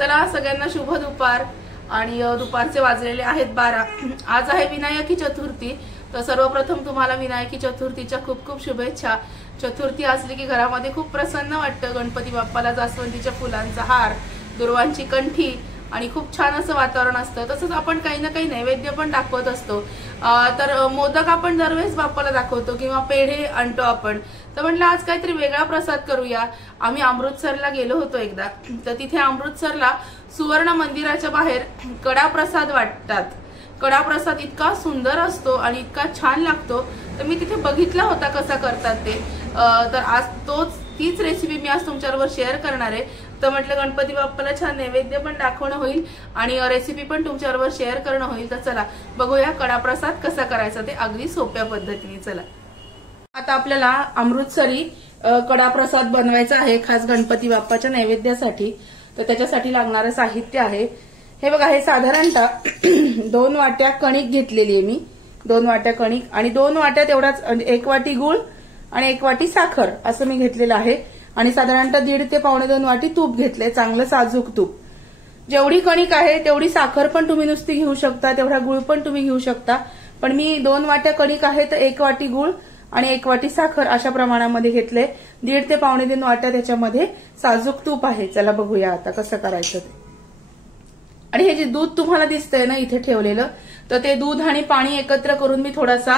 चला सगळ्यांना शुभ दुपार। आणि दुपारचे वाजलेले आहेत 12। आज आहे विनायकी चतुर्थी। तर सर्वप्रथम तुम्हाला विनायकी चतुर्थीच्या खूप खूप शुभेच्छा। चतुर्थी असली की घरामध्ये खूप प्रसन्न वाटतं। गणपती बाप्पाला जास्वंदीच्या फुलांचा हार, दुर्वांची कंठी आणि खूप छान असं वातावरण असतं। तसंच आपण काही ना काही नैवेद्य पण दाखवत असतो। तर मोदक आपण दरवेळेस बाप्पाला दाखवतो किंवा पेढे आणतो आपण। तर म्हटलं आज काहीतरी वेगळा प्रसाद करूया। आम्ही अमृतसरला गेलो होतो एकदा। तर तिथे अमृतसरला सुवर्ण मंदिराच्या बाहेर कडा प्रसाद वाटतात। कडा प्रसाद इतका सुंदर असतो आणि इतका छान लागतो। तर मी तिथे बघितला होता कसा करतात ते। तर आज तीच रेसिपी मी आज तुमच्याबरोबर शेअर करणार आहे। तर म्हटलं गणपती बाप्पाला छान नैवेद्य पण दाखवणं होईल आणि रेसिपी पण तुमच्याबरोबर शेअर करणं होईल। तर चला बघूया कडा प्रसाद कसा करायचा ते अगदी सोप्या पद्धतीने। चला आता आपल्याला अमृतसरी कडा प्रसाद बनवायचा आहे खास गणपती बाप्पाच्या नैवेद्यासाठी। तर त्याच्यासाठी लागणारं साहित्य आहे हे बघा। हे साधारणतः 2 वाट्या कणिक घेतलेली आहे मी। 2 वाट्या कणिक आणि 2 वाट्या तेवढाच 1 वाटी गूळ आणि 1 वाटी साखर असं मी घेतलेलं आहे। आणि साधारणतः 1.5 ते 1.25 वाटी तूप घेतले, चांगलं साजूक तूप। जेवढी कणिक आहे तेवढी साखर पण तुम्ही नुसती घेऊ शकता, तेवढा गूळ पण तुम्ही घेऊ शकता। पण मी 2 वाट्या कणिक आहे तर 1 वाटी गूळ आणि 1 वाटी साखर अशा प्रमाणामध्ये घेतले। 1.5 ते 1.25 वाट्या त्याच्यामध्ये साजूक तूप आहे। चला बघूया आता कसं करायचं ते। आणि हे जे दूध तुम्हाला दिसतंय ना इथे ठेवलेलं, तर ते दूध आणि पाणी एकत्र करून मी थोडासा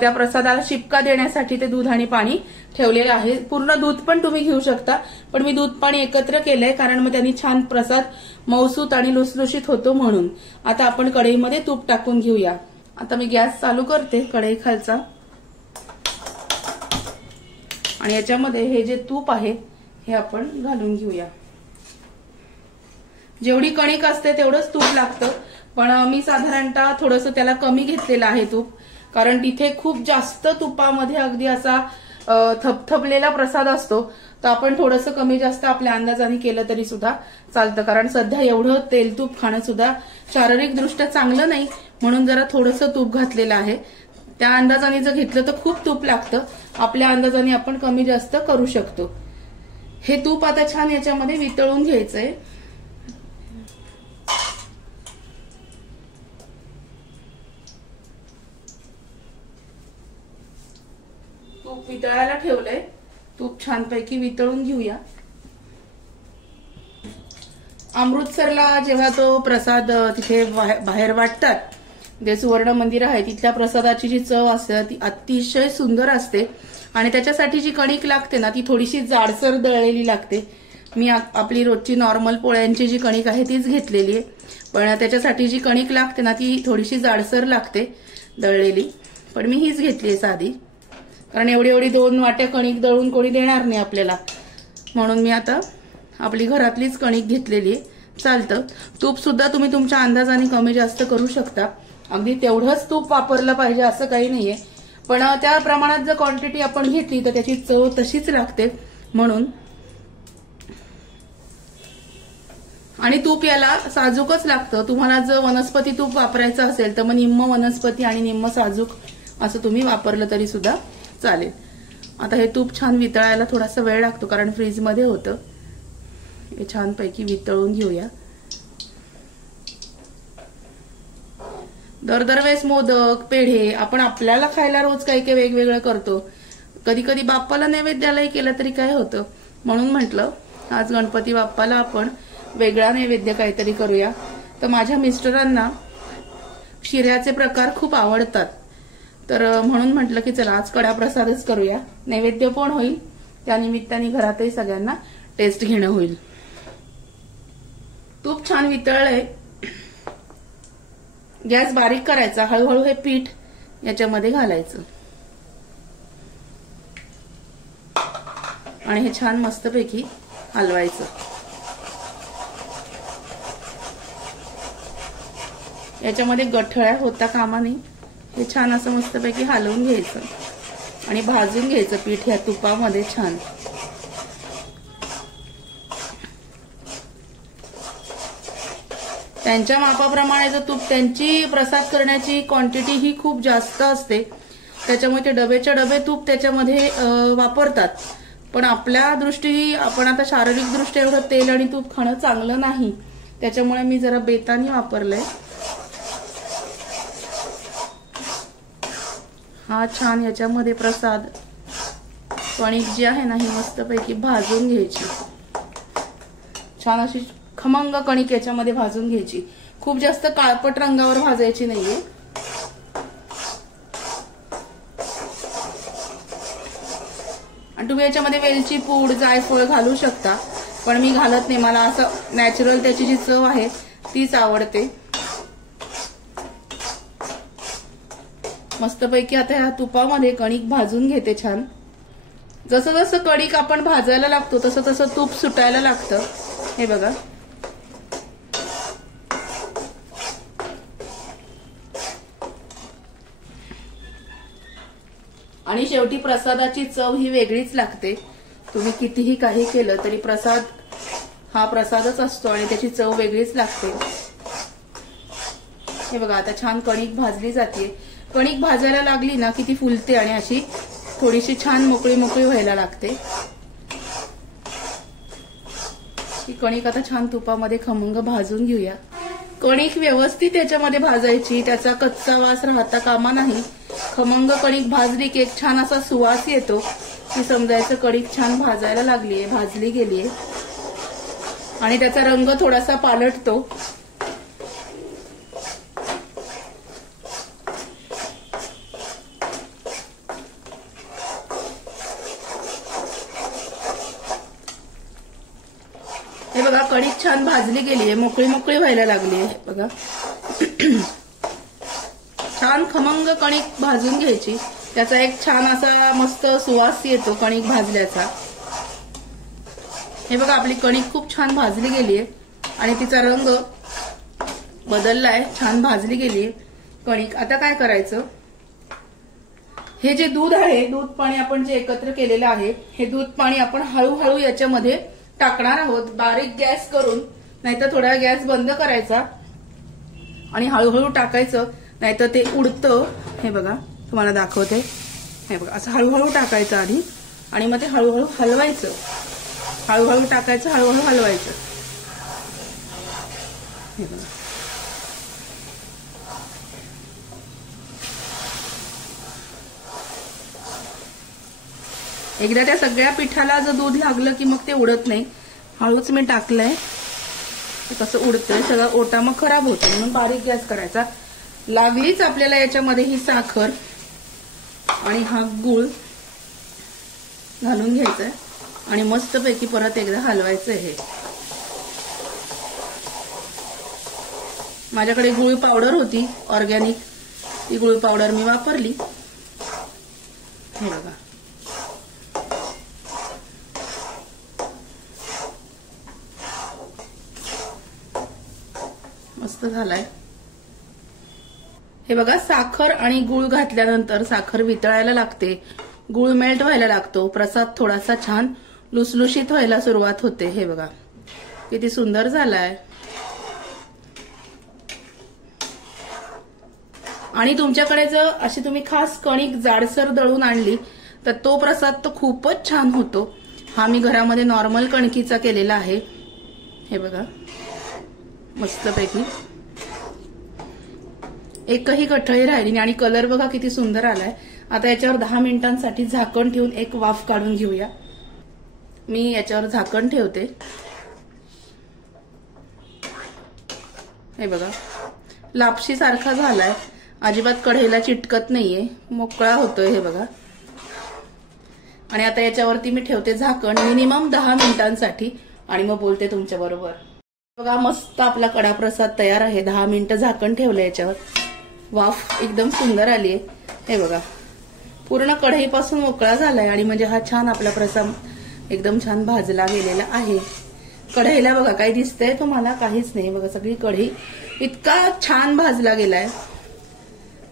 त्या प्रसादाला शिपका देण्यासाठी ते दूध आणि पाणी ठेवलेलं आहे। पूर्ण दूध पण तुम्ही घेऊ शकता, पण मी दूध पाणी एकत्र केलंय कारण मग त्यांनी छान प्रसाद मौसूत आणि लुसलुशीत होतो म्हणून। आता आपण कढईमध्ये तूप टाकून घेऊया। आता मी गॅस चालू करते कढई खालचा आणि याच्यामध्ये हे जे तूप आहे हे आपण घालून घेऊया। जेवढी कणिक असते तेवढंच तूप लागतं, पण मी साधारणतः थोडंसं त्याला कमी घेतलेलं आहे तूप, कारण तिथे खूप जास्त तुपामध्ये अगदी असा थपथपलेला प्रसाद असतो। तर आपण थोडंसं कमी जास्त आपल्या अंदाजाने केलं तरी सुद्धा चालतं, कारण सध्या एवढं तेल तूप खाणं सुद्धा शारीरिक दृष्ट्या चांगलं नाही, म्हणून जरा थोडंसं तूप घातलेलं आहे। त्या अंदाजाने जर घेतलं तर खूप तूप लागतं, आपल्या अंदाजाने आपण कमी जास्त करू शकतो। हे तूप आता छान याच्यामध्ये वितळून घ्यायचंय। तूप वितळायला ठेवलंय, तूप छानपैकी वितळून घेऊया। अमृतसरला जेव्हा तो प्रसाद तिथे बाहेर वाटतात, जे सुवर्ण मंदिर आहे तिथल्या प्रसादाची जी चव असते ती अतिशय सुंदर असते। आणि त्याच्यासाठी जी कणिक लागते ना ती थोडीशी जाडसर दळलेली लागते। मी आपली रोजची नॉर्मल पोळ्यांची जी कणिक आहे तीच घेतलेली आहे, पण त्याच्यासाठी जी कणिक लागते ना ती थोडीशी जाडसर लागते दळलेली, पण मी हीच घेतली आहे साधी, कारण एवढी 2 वाट्या कणिक दळून कोणी देणार नाही आपल्याला, म्हणून मी आता आपली घरातलीच कणिक घेतलेली आहे। चालतं, तूप सुद्धा तुम्ही तुमच्या अंदाजाने कमी जास्त करू शकता, अगदी तेवढंच तूप वापरलं पाहिजे असं काही नाहीये, पण त्या प्रमाणात जर क्वांटिटी आपण घेतली तर त्याची चव तशीच लागते म्हणून। आणि तूप याला साजूकच लागतं। तुम्हाला जर वनस्पती तूप वापरायचं असेल तर मग निम्म वनस्पती आणि निम्म साजूक असं तुम्ही वापरलं तरी सुद्धा चालेल। आता हे तूप छान वितळायला थोडासा वेळ लागतो कारण फ्रीजमध्ये होतं। हे छानपैकी वितळून घेऊया। दरवेळेस मोदक पेढे आपण आपल्याला खायला रोज काही काही वेगवेगळं करतो, कधी कधी बाप्पाला नैवेद्यालाही केलं तरी काय होतं, म्हणून म्हटलं आज गणपती बाप्पाला आपण वेगळा नैवेद्य काहीतरी करूया। तर माझ्या मिस्टरांना शिऱ्याचे प्रकार खूप आवडतात, तर म्हणून म्हटलं की चला आज कडा प्रसादच करूया, नैवेद्य पण होईल, त्यानिमित्ताने घरातही सगळ्यांना टेस्ट घेणं होईल। तूप छान वितळलंय, गॅस बारीक करायचा, हळूहळू हे पीठ याच्यामध्ये घालायचं आणि हे छान मस्तपैकी हलवायचं। याच्यामध्ये गठळ्या होता कामा नये, हे छान असं मस्तपैकी हलवून घ्यायचं आणि भाजून घ्यायचं पीठ या तुपामध्ये छान। त्यांच्या मापाप्रमाणे जर तूप, त्यांची प्रसाद करण्याची क्वांटिटी ही खूप जास्त असते, त्याच्यामुळे ते डबेच्या डबे तूप त्याच्यामध्ये वापरतात। पण आपल्या दृष्टी आपण आता शारीरिक दृष्ट्या एवढं तेल आणि तूप खाणं चांगलं नाही, त्याच्यामुळे मी जरा बेतानी वापरलंय. हा छान याच्यामध्ये प्रसाद कणिक जी आहे ना ही मस्तपैकी भाजून घ्यायची. छान अशी खमंग कणिक याच्यामध्ये भाजून घ्यायची. खूप जास्त काळपट रंगावर भाजायची नाहीये. आणि तुम्ही याच्यामध्ये वेलची पूड जायफळ घालू शकता, पण मी घालत नाही. मला असं नॅचरल त्याची जी चव आहे तीच आवडते. मस्तपैकी आता ह्या तुपामध्ये कणिक भाजून घेते छान. जसं जसं कणिक आपण भाजायला लागतो तसं तसं तूप सुटायला लागतं. हे बघा. आणि शेवटी प्रसादाची चव ही वेगळीच लागते. तुम्ही कितीही काही केलं तरी प्रसाद हा प्रसादच असतो आणि त्याची चव वेगळीच लागते. हे बघा आता छान कणिक भाजली जाते. कणिक भाजायला लागली ना की ती फुलते आणि अशी थोडीशी छान मोकळी मोकळी व्हायला लागते. ही कणिक आता छान तुपामध्ये खमंग भाजून घेऊया. कणिक व्यवस्थित याच्यामध्ये भाजायची, त्याचा कच्चा वास राहता कामा नाही. खमंग कणिक भाजली की एक छान असा सुवास येतो की समजायचं कणिक छान भाजायला लागलीये, भाजली गेलीये. आणि त्याचा रंग थोडासा पालटतो. हे बघा कणिक छान भाजली गेलीये, मोकळी मोकळी व्हायला लागलीये. बघा छान खमंग कणिक भाजून घ्यायची. त्याचा एक छान असा मस्त सुवास येतो कणिक भाजल्याचा. हे बघा आपली कणिक खूप छान भाजली गेलीये आणि तिचा रंग बदललाय. छान भाजली गेलीये कणिक. आता काय करायचं, हे जे दूध आहे, दूध पाणी आपण जे एकत्र केलेलं आहे, हे दूध पाणी आपण हळूहळू याच्यामध्ये टाकणार आहोत. बारीक गॅस करून, नाहीतर थोडा गॅस बंद करायचा आणि हळूहळू टाकायचं, नाहीतर ते उडतं. हे बघा तुम्हाला दाखवते. हे बघा असं हळूहळू टाकायचं आधी आणि मग ते हळूहळू हलवायचं. हळूहळू टाकायचं, हळूहळू हलवायचं. हे बघा एकदा त्या सगळ्या पिठाला जर दूध लागलं की मग ते उडत नाही. हळूच मी टाकलंय, कसं उडतंय सगळं, ओटा मग खराब होतो. म्हणून बारीक गॅस करायचा. लागलीच आपल्याला याच्यामध्ये ही साखर आणि हा गूळ घालून घ्यायचंय आणि मस्तपैकी परत एकदा हलवायचं. हे माझ्याकडे गूळ पावडर होती ऑर्गॅनिक, ती गूळ पावडर मी वापरली. हे बघा मस्त झालाय. हे बघा साखर आणि गूळ घातल्यानंतर साखर वितळायला लागते, गूळ मेल्ट व्हायला लागतो, प्रसाद थोडासा छान लुसलुशीत व्हायला सुरुवात होते. हे बघा किती सुंदर झालाय. आणि तुमच्याकडे जर अशी तुम्ही खास कणिक जाडसर दळून आणली तर तो प्रसाद तर खूपच छान होतो. हा मी घरामध्ये नॉर्मल कणकीचा केलेला आहे. हे बघा मस्तपैकी एकही कठळी राहिली आणि कलर बघा किती सुंदर आलाय. आता याच्यावर 10 मिनिटांसाठी झाकण ठेवून एक वाफ काढून घेऊया. मी याच्यावर झाकण ठेवते. हे बघा लापशी सारखा झालाय, अजिबात कढईला चिटकत नाहीये, मोकळा होतोय. हे बघा आणि आता याच्यावरती मी ठेवते झाकण मिनिमम 10 मिनिटांसाठी आणि मग बोलते तुमच्या बरोबर. बघा मस्त आपला कडा प्रसाद तयार आहे. 10 मिनिटं झाकण ठेवलं याच्यावर, वाफ एकदम सुंदर आलीये. हे बघा पूर्ण कढईपासून मोकळा झालाय आणि म्हणजे हा छान आपला प्रसाद एकदम छान भाजला गेलेला आहे. कढईला बघा काय दिसतंय तुम्हाला, काहीच नाही. बघा सगळी कढई इतका छान भाजला गेलाय.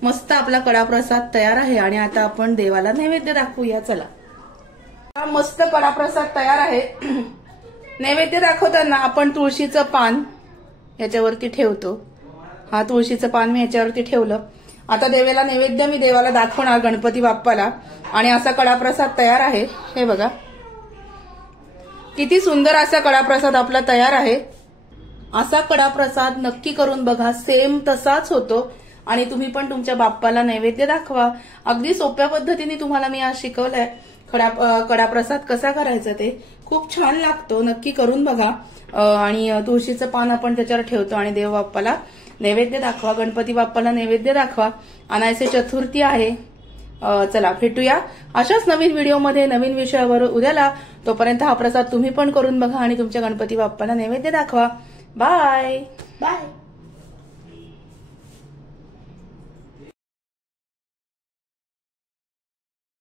मस्त आपला कडा प्रसाद तयार आहे आणि आता आपण देवाला नैवेद्य दाखवूया. चला मस्त कडा प्रसाद तयार आहे. नैवेद्य दाखवताना आपण तुळशीचं पान याच्यावरती ठेवतो. हा तुळशीचं पान मी याच्यावरती ठेवलं. आता देवाला नैवेद्य मी देवाला दाखवणार गणपती बाप्पाला आणि असा कडा प्रसाद तयार आहे. हे बघा किती सुंदर असा कडाप्रसाद आपला तयार आहे। असा कडाप्रसाद नक्की करून बघा, सेम तसाच होतो आणि तुम्ही पण तुमच्या बाप्पाला नैवेद्य दाखवा। अगदी सोप्या पद्धतीने तुम्हाला मी आज शिकवलंय कडाप्रसाद कसा करायचा, ते खूप छान लागतो, नक्की करून बघा। आणि तुळशीचं पान आपण त्याच्यावर ठेवतो आणि देव बाप्पाला नैवेद्य दाखवा, गणपती बाप्पाला नैवेद्य दाखवा। अनायसे चतुर्थी आहे। चला भेटूया अशाच नवीन व्हिडिओमध्ये नवीन विषयावर उद्याला। तोपर्यंत हा प्रसाद तुम्ही पण करून बघा आणि तुमच्या गणपती बाप्पाला नैवेद्य दाखवा। Bye bye.